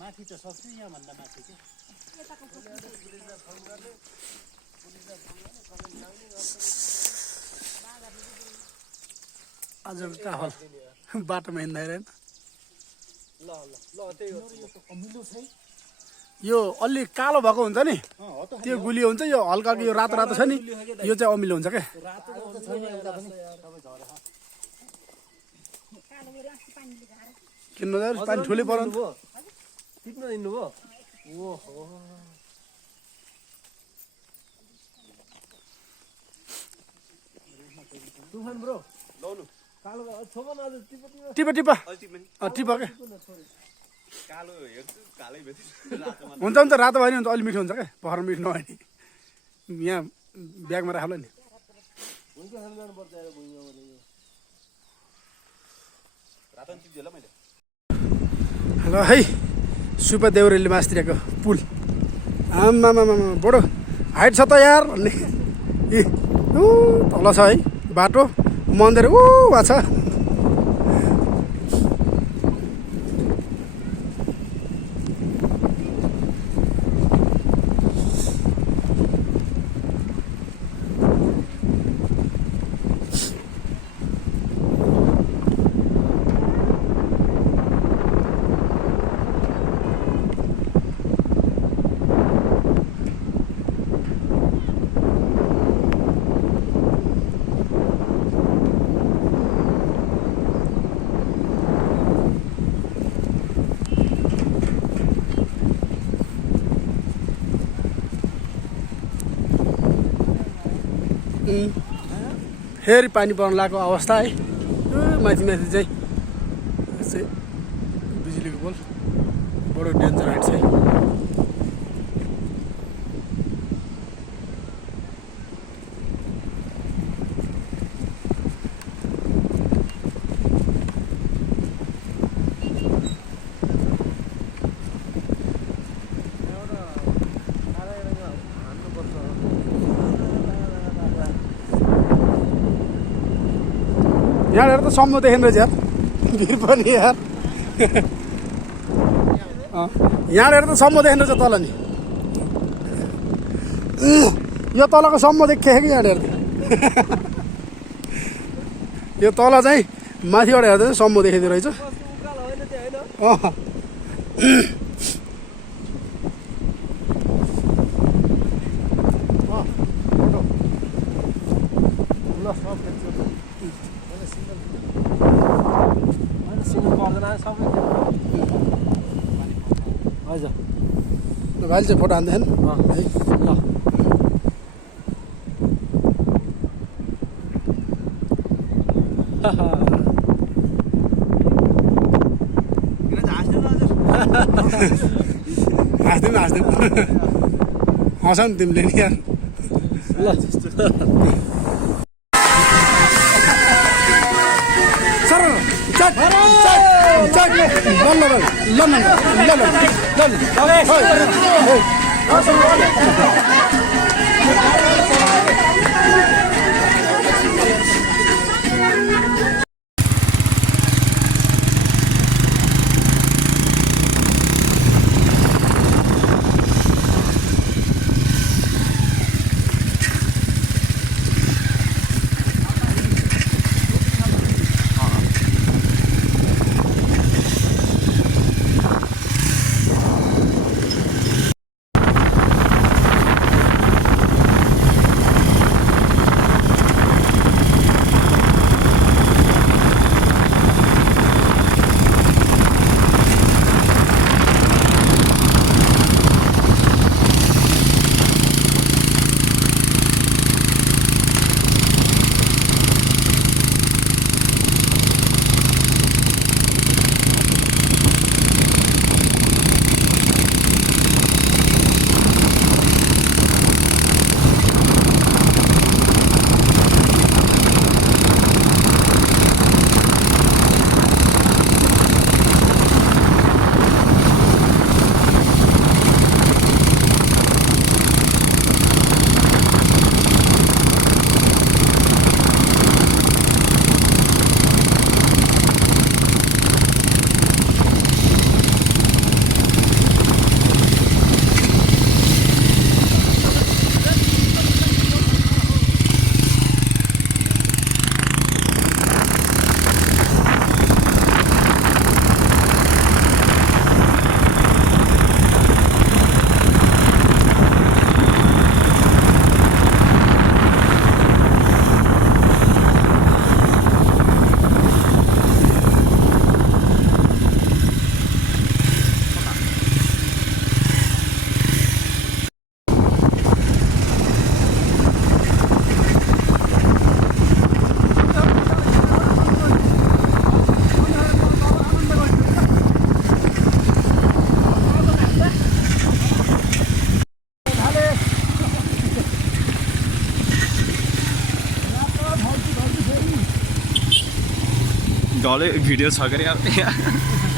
माथि त सक्छु यहाँ भन्दा माथि के आजको काहल बाटोमा हिँड्दैन यो अलि कालो भएको हुन्छ नि त्यो गुलियो हुन्छ यो हल्का यो रातो रातो छ नि यो चाहिँ अमिलो हुन्छ क्या किन्नु पानी ठुलै पर्यो टिप्न दिनु भयो ओहो तुफान ब्रो लौनु कालो छोपन अझ टिपा टिपा टिपा के कालो हेर्छु कालै बेसी हुन्छ नि त रातो भयो नि भने त अलि मिठो हुन्छ क्या पखर मिठो नभए नि यहाँ ब्यागमा राख्ला नि ल है सुपा देउरेली मास्तिरको पुल आमामा बडो हाइट छ त यार भन्ने ऊ तल छ है बाटो मन्दिर ऊ भएको छ फेरि पानी पर्न लागेको अवस्था है माथि माथि चाहिँ बिजुलीको पोल बडो डेन्जर हाइट छ है यहाँ हेर त सम्म देखेन रहेछ यार भिर पनि यार यहाँ हेर त सम्म देखेन रहेछ तल नि यो तलको सम्म देखेँ कि यहाँ हेर यो तल चाहिँ माथिबाट हेर्दा चाहिँ सम्म देखाइदियो रहेछ हजुर भाइले चाहिँ फोटो हान्दैन है ल हाँस्दैन हाँस्दैन हँसाउ नि तिमीले नि यार ल सर चट चट झलै भिडियो छ गरे अब यहाँ